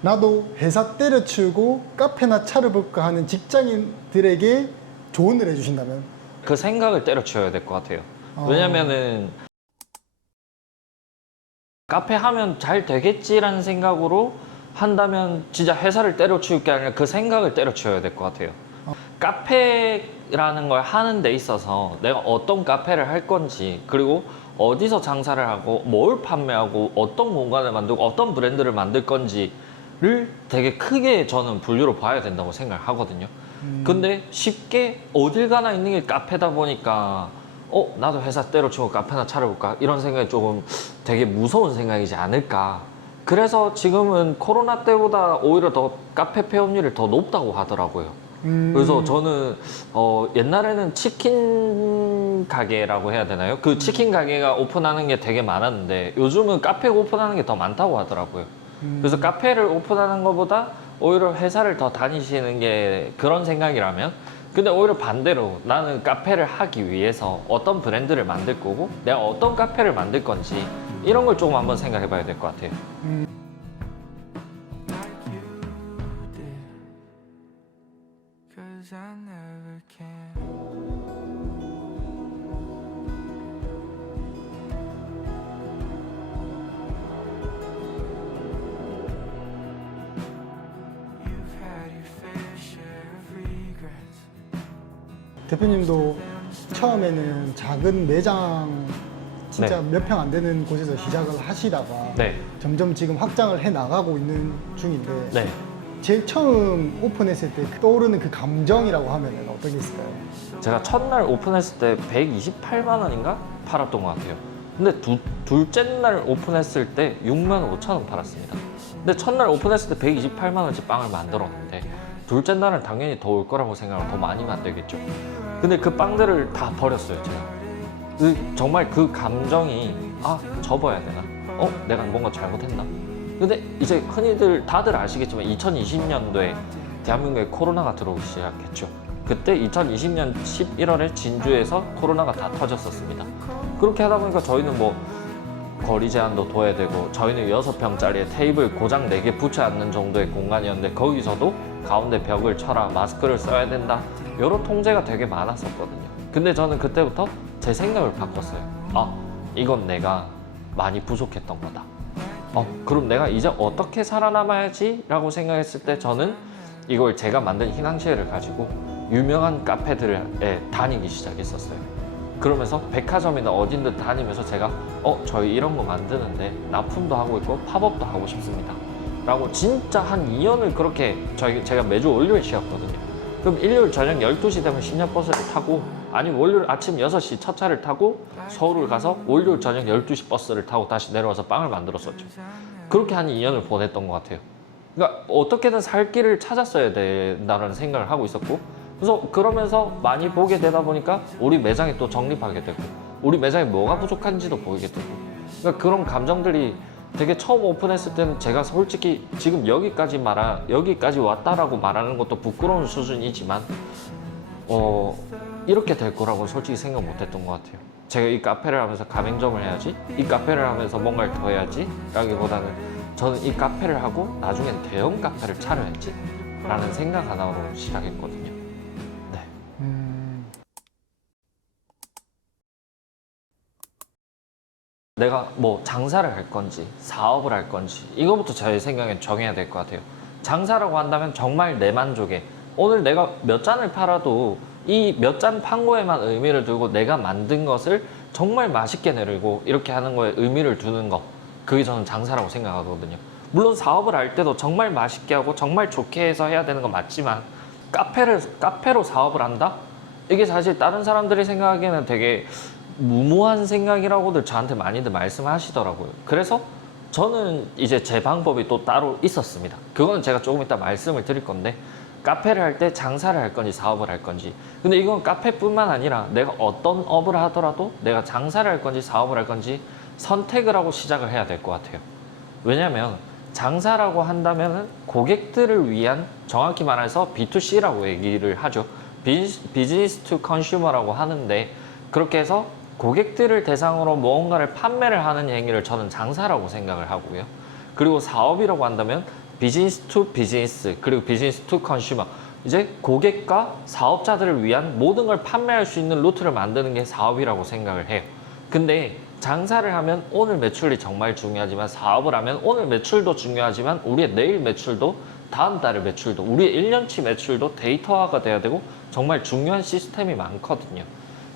나도 회사 때려치우고 카페나 차를 볼까 하는 직장인들에게 조언을 해주신다면? 그 생각을 때려치워야 될 것 같아요. 왜냐면은 카페 하면 잘 되겠지라는 생각으로 한다면 진짜 회사를 때려치울 게 아니라 그 생각을 때려치워야 될 것 같아요. 카페라는 걸 하는 데 있어서 내가 어떤 카페를 할 건지, 그리고 어디서 장사를 하고 뭘 판매하고 어떤 공간을 만들고 어떤 브랜드를 만들 건지를 되게 크게 저는 분류로 봐야 된다고 생각을 하거든요. 근데 쉽게 어딜 가나 있는 게 카페다 보니까 나도 회사 때려치우고 카페나 차려볼까 이런 생각이 조금 되게 무서운 생각이지 않을까. 그래서 지금은 코로나 때보다 오히려 더 카페 폐업률이 더 높다고 하더라고요. 그래서 저는 옛날에는 치킨 가게라고 해야 되나요? 그 치킨 가게가 오픈하는 게 되게 많았는데 요즘은 카페 오픈하는 게 더 많다고 하더라고요. 그래서 카페를 오픈하는 것보다 오히려 회사를 더 다니시는 게 그런 생각이라면, 근데 오히려 반대로 나는 카페를 하기 위해서 어떤 브랜드를 만들 거고 내가 어떤 카페를 만들 건지 이런 걸 조금 한번 생각해 봐야 될 것 같아요. Cause I never can. You've had your fair share of regrets. 대표님도 처음에는 작은 매장 진짜 네. 몇 평 안 되는 곳에서 시작을 하시다가 네. 점점 지금 확장을 해 나가고 있는 중인데 네. 제일 처음 오픈했을 때 떠오르는 그 감정이라고 하면 어떤 게 있을까요? 제가 첫날 오픈했을 때 128만 원인가 팔았던 것 같아요. 근데 둘째 날 오픈했을 때 6만 5천 원 팔았습니다. 근데 첫날 오픈했을 때 128만 원치 빵을 만들었는데 둘째 날은 당연히 더 올 거라고 생각을 더 많이 만들겠죠. 근데 그 빵들을 다 버렸어요, 제가. 정말 그 감정이 접어야 되나? 내가 뭔가 잘못했나? 근데 이제 흔히들 다들 아시겠지만 2020년도에 대한민국에 코로나가 들어오기 시작했죠. 그때 2020년 11월에 진주에서 코로나가 다 터졌었습니다. 그렇게 하다 보니까 저희는 뭐 거리 제한도 둬야 되고, 저희는 6평짜리 테이블 고장 4개 붙여 앉는 정도의 공간이었는데 거기서도 가운데 벽을 쳐라, 마스크를 써야 된다, 이런 통제가 되게 많았었거든요. 근데 저는 그때부터 제 생각을 바꿨어요. 이건 내가 많이 부족했던 거다. 그럼 내가 이제 어떻게 살아남아야지? 라고 생각했을 때 저는 이걸 제가 만든 희망시에를 가지고 유명한 카페들에 다니기 시작했었어요. 그러면서 백화점이나 어딘들 다니면서 제가 저희 이런 거 만드는데 납품도 하고 있고 팝업도 하고 싶습니다 라고 진짜 한 2년을 그렇게 제가 매주 월요일 쉬었거든요. 그럼 일요일 저녁 12시 되면 심야버스를 타고, 아니면 월요일 아침 6시 첫 차를 타고 서울을 가서 월요일 저녁 12시 버스를 타고 다시 내려와서 빵을 만들었었죠. 그렇게 한 2년을 보냈던 것 같아요. 그러니까 어떻게든 살 길을 찾았어야 된다는 생각을 하고 있었고, 그래서 그러면서 많이 보게 되다 보니까 우리 매장에 또 정립하게 되고, 우리 매장에 뭐가 부족한지도 보이게 되고, 그러니까 그런 감정들이 되게 처음 오픈했을 때는 제가 솔직히 지금 여기까지 왔다라고 말하는 것도 부끄러운 수준이지만 이렇게 될 거라고 솔직히 생각 못 했던 것 같아요. 제가 이 카페를 하면서 가맹점을 해야지, 이 카페를 하면서 뭔가를 더 해야지 라기보다는 저는 이 카페를 하고 나중엔 대형 카페를 차려야지 라는 생각 하나로 시작했거든요. 네. 내가 뭐 장사를 할 건지 사업을 할 건지 이거부터 제 생각엔 정해야 될 것 같아요. 장사라고 한다면 정말 내 만족에, 오늘 내가 몇 잔을 팔아도 이 몇 잔 판 거에만 의미를 두고 내가 만든 것을 정말 맛있게 내리고 이렇게 하는 거에 의미를 두는 거, 그게 저는 장사라고 생각하거든요. 물론 사업을 할 때도 정말 맛있게 하고 정말 좋게 해서 해야 되는 건 맞지만 카페로 사업을 한다? 이게 사실 다른 사람들이 생각하기에는 되게 무모한 생각이라고들 저한테 많이들 말씀하시더라고요. 그래서 저는 이제 제 방법이 또 따로 있었습니다. 그거는 제가 조금 이따 말씀을 드릴 건데, 카페를 할 때 장사를 할 건지 사업을 할 건지, 근데 이건 카페뿐만 아니라 내가 어떤 업을 하더라도 내가 장사를 할 건지 사업을 할 건지 선택을 하고 시작을 해야 될 것 같아요. 왜냐면 장사라고 한다면 고객들을 위한, 정확히 말해서 B2C라고 얘기를 하죠. 비즈니스 투 컨슈머라고 하는데, 그렇게 해서 고객들을 대상으로 무언가를 판매를 하는 행위를 저는 장사라고 생각을 하고요. 그리고 사업이라고 한다면 비즈니스 투 비즈니스 그리고 비즈니스 투 컨슈머, 이제 고객과 사업자들을 위한 모든 걸 판매할 수 있는 루트를 만드는 게 사업이라고 생각을 해요. 근데 장사를 하면 오늘 매출이 정말 중요하지만, 사업을 하면 오늘 매출도 중요하지만 우리의 내일 매출도, 다음 달의 매출도, 우리의 1년치 매출도 데이터화가 돼야 되고 정말 중요한 시스템이 많거든요.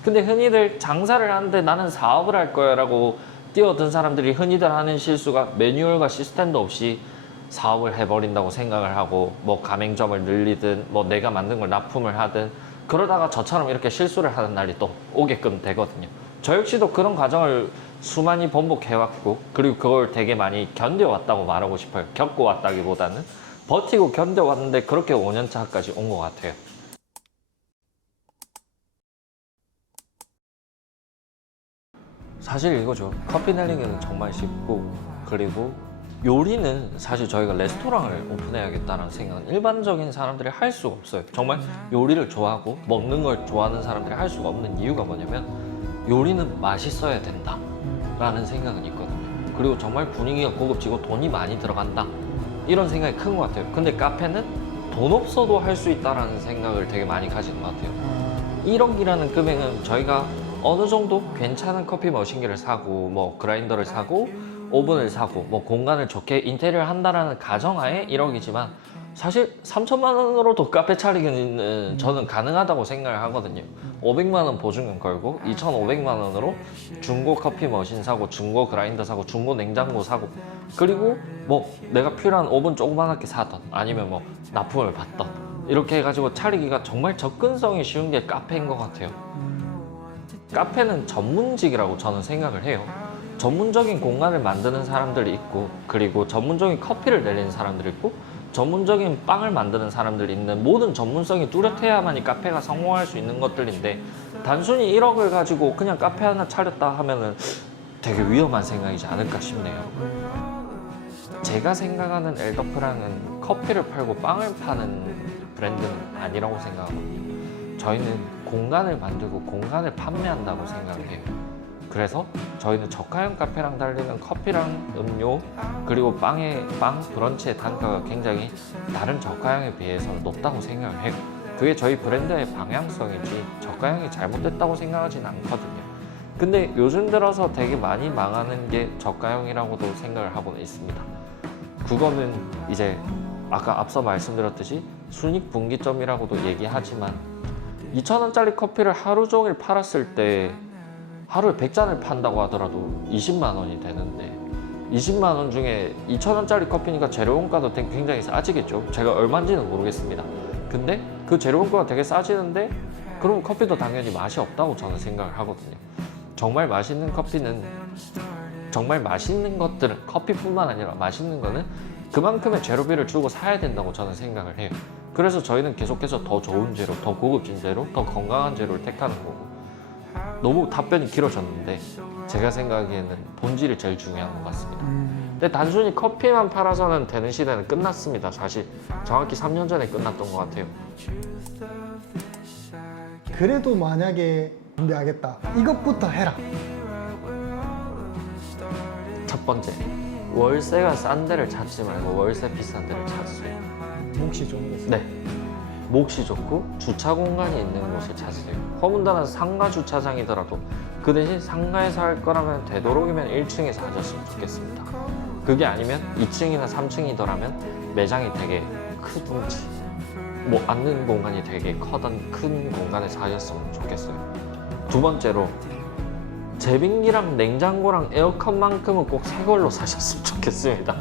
근데 흔히들 장사를 하는데 나는 사업을 할 거야 라고 뛰어든 사람들이 흔히들 하는 실수가 매뉴얼과 시스템도 없이 사업을 해버린다고 생각을 하고, 뭐 가맹점을 늘리든 뭐 내가 만든 걸 납품을 하든 그러다가 저처럼 이렇게 실수를 하는 날이 또 오게끔 되거든요. 저 역시도 그런 과정을 수많이 번복해왔고, 그리고 그걸 되게 많이 견뎌왔다고 말하고 싶어요. 겪어왔다기보다는 버티고 견뎌왔는데 그렇게 5년차까지 온 것 같아요. 사실 이거죠. 커피 내리기는 정말 쉽고, 그리고 요리는 사실 저희가 레스토랑을 오픈해야겠다는 생각은 일반적인 사람들이 할 수가 없어요. 정말 요리를 좋아하고 먹는 걸 좋아하는 사람들이 할 수가 없는 이유가 뭐냐면, 요리는 맛있어야 된다 라는 생각은 있거든요. 그리고 정말 분위기가 고급지고 돈이 많이 들어간다, 이런 생각이 큰 것 같아요. 근데 카페는 돈 없어도 할 수 있다라는 생각을 되게 많이 가지는 것 같아요. 1억이라는 금액은 저희가 어느 정도 괜찮은 커피 머신기를 사고, 뭐 그라인더를 사고, 오븐을 사고, 뭐 공간을 좋게 인테리어를 한다라는 가정하에 1억이지만, 사실 3천만 원으로도 카페 차리기는 저는 가능하다고 생각을 하거든요. 500만 원 보증금 걸고 2,500만 원으로 중고 커피 머신 사고, 중고 그라인더 사고, 중고 냉장고 사고, 그리고 뭐 내가 필요한 오븐 조그만하게 사던, 아니면 뭐 납품을 받던, 이렇게 해가지고 차리기가 정말 접근성이 쉬운 게 카페인 것 같아요. 카페는 전문직이라고 저는 생각을 해요. 전문적인 공간을 만드는 사람들이 있고, 그리고 전문적인 커피를 내리는 사람들이 있고, 전문적인 빵을 만드는 사람들이 있는, 모든 전문성이 뚜렷해야만이 카페가 성공할 수 있는 것들인데, 단순히 1억을 가지고 그냥 카페 하나 차렸다 하면은 되게 위험한 생각이지 않을까 싶네요. 제가 생각하는 엘더프랑은 커피를 팔고 빵을 파는 브랜드는 아니라고 생각하거든요. 저희는 공간을 만들고 공간을 판매한다고 생각을 해요. 그래서 저희는 저가형 카페랑 달리는 커피랑 음료, 그리고 빵 브런치의 단가가 굉장히 다른 저가형에 비해서 높다고 생각을 해요. 그게 저희 브랜드의 방향성이지 저가형이 잘못됐다고 생각하진 않거든요. 근데 요즘 들어서 되게 많이 망하는 게 저가형이라고도 생각을 하고 있습니다. 그거는 이제 아까 앞서 말씀드렸듯이 순익분기점이라고도 얘기하지만, 2,000원짜리 커피를 하루 종일 팔았을 때 하루에 100잔을 판다고 하더라도 20만 원이 되는데, 20만 원 중에 2,000원짜리 커피니까 재료원가도 굉장히 싸지겠죠. 제가 얼마인지는 모르겠습니다. 근데 그 재료원가가 되게 싸지는데, 그럼 커피도 당연히 맛이 없다고 저는 생각을 하거든요. 정말 맛있는 커피는, 정말 맛있는 것들은, 커피뿐만 아니라 맛있는 거는 그만큼의 재료비를 주고 사야 된다고 저는 생각을 해요. 그래서 저희는 계속해서 더 좋은 재료, 더 고급진 재료, 더 건강한 재료를 택하는 거고. 너무 답변이 길어졌는데, 제가 생각하기에는 본질이 제일 중요한 것 같습니다. 근데 단순히 커피만 팔아서는 되는 시대는 끝났습니다. 사실 정확히 3년 전에 끝났던 것 같아요. 그래도 만약에 준비하겠다, 이것부터 해라. 첫 번째, 월세가 싼 데를 찾지 말고 월세 비싼 데를 찾으세요. 몫이 좋은 거죠. 네, 몫이 좋고 주차 공간이 있는 곳을 찾으세요. 허문다나 상가 주차장이더라도 그 대신 상가에서 할 거라면 되도록이면 1층에서 하셨으면 좋겠습니다. 그게 아니면 2층이나 3층이더라면 매장이 되게 크든지, 뭐 앉는 공간이 되게 커던 큰 공간에서 하셨으면 좋겠어요. 두 번째로, 제빙기랑 냉장고랑 에어컨만큼은 꼭 새 걸로 사셨으면 좋겠습니다.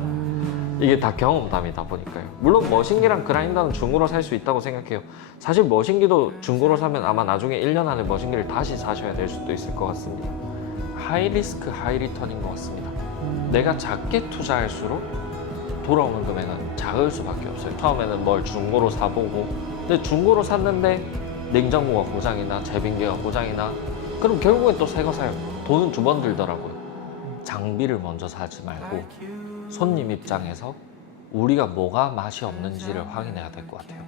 이게 다 경험담이다 보니까요. 물론 머신기랑 그라인더는 중고로 살 수 있다고 생각해요. 사실 머신기도 중고로 사면 아마 나중에 1년 안에 머신기를 다시 사셔야 될 수도 있을 것 같습니다. 하이 리스크 하이 리턴인 것 같습니다. 내가 작게 투자할수록 돌아오는 금액은 작을 수밖에 없어요. 처음에는 뭘 중고로 사보고, 근데 중고로 샀는데 냉장고가 고장이나 제빙기가 고장이나, 그럼 결국엔 또 새 거 사요. 돈은 두 번 들더라고요. 장비를 먼저 사지 말고 손님 입장에서 우리가 뭐가 맛이 없는지를 확인해야 될 것 같아요.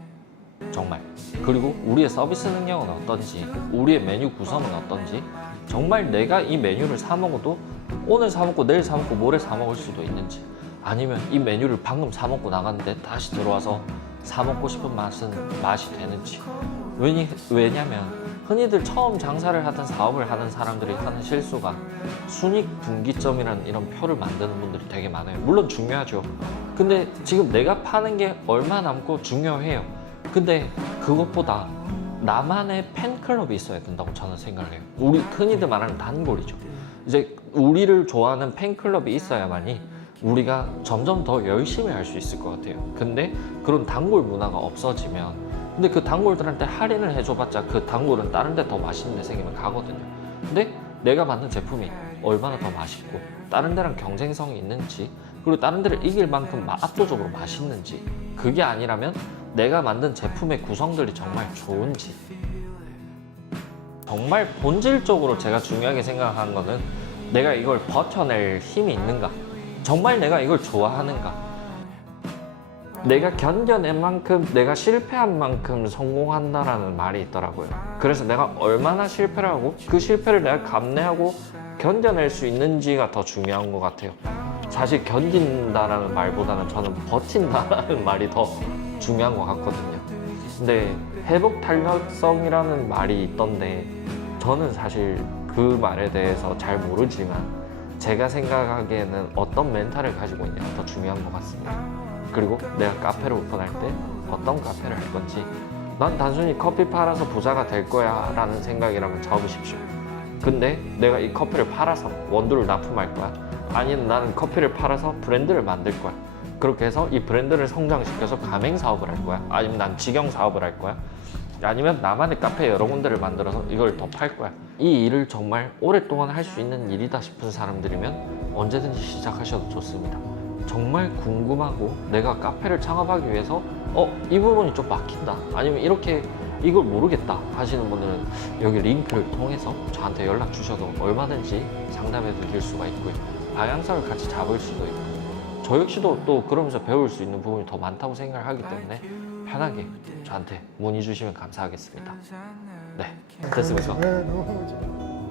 정말. 그리고 우리의 서비스 능력은 어떤지, 우리의 메뉴 구성은 어떤지, 정말 내가 이 메뉴를 사 먹어도 오늘 사 먹고 내일 사 먹고 모레 사 먹을 수도 있는지, 아니면 이 메뉴를 방금 사 먹고 나갔는데 다시 들어와서 사 먹고 싶은 맛이 되는지. 왜냐면 흔히들 처음 장사를 하든 사업을 하는 사람들이 하는 실수가 순익분기점이라는 이런 표를 만드는 분들이 되게 많아요. 물론 중요하죠. 근데 지금 내가 파는 게 얼마 남고 중요해요. 근데 그것보다 나만의 팬클럽이 있어야 된다고 저는 생각해요. 우리 흔히들 말하는 단골이죠. 이제 우리를 좋아하는 팬클럽이 있어야만이 우리가 점점 더 열심히 할 수 있을 것 같아요. 근데 그런 단골 문화가 없어지면, 근데 그 단골들한테 할인을 해줘봤자 그 단골은 다른 데 더 맛있는 데 생기면 가거든요. 근데 내가 만든 제품이 얼마나 더 맛있고 다른 데랑 경쟁성이 있는지, 그리고 다른 데를 이길 만큼 압도적으로 맛있는지, 그게 아니라면 내가 만든 제품의 구성들이 정말 좋은지, 정말 본질적으로 제가 중요하게 생각하는 거는 내가 이걸 버텨낼 힘이 있는가, 정말 내가 이걸 좋아하는가, 내가 견뎌낸 만큼, 내가 실패한 만큼 성공한다라는 말이 있더라고요. 그래서 내가 얼마나 실패를 하고 그 실패를 내가 감내하고 견뎌낼 수 있는지가 더 중요한 것 같아요. 사실 견딘다라는 말보다는 저는 버틴다라는 말이 더 중요한 것 같거든요. 근데 회복 탄력성이라는 말이 있던데 저는 사실 그 말에 대해서 잘 모르지만 제가 생각하기에는 어떤 멘탈을 가지고 있냐가 더 중요한 것 같습니다. 그리고 내가 카페를 오픈할 때 어떤 카페를 할 건지, 난 단순히 커피 팔아서 부자가 될 거야 라는 생각이라면 적으십시오. 근데 내가 이 커피를 팔아서 원두를 납품할 거야, 아니면 나는 커피를 팔아서 브랜드를 만들 거야, 그렇게 해서 이 브랜드를 성장시켜서 가맹 사업을 할 거야, 아니면 난 직영 사업을 할 거야, 아니면 나만의 카페 여러 군데를 만들어서 이걸 더 팔 거야. 이 일을 정말 오랫동안 할 수 있는 일이다 싶은 사람들이면 언제든지 시작하셔도 좋습니다. 정말 궁금하고 내가 카페를 창업하기 위해서 이 부분이 좀 막힌다, 아니면 이렇게 이걸 모르겠다 하시는 분들은 여기 링크를 통해서 저한테 연락 주셔도 얼마든지 상담해 드릴 수가 있고요. 방향성을 같이 잡을 수도 있고, 저 역시도 또 그러면서 배울 수 있는 부분이 더 많다고 생각을 하기 때문에 편하게 저한테 문의 주시면 감사하겠습니다. 네, 됐습니까? 네, 너무 좋아요.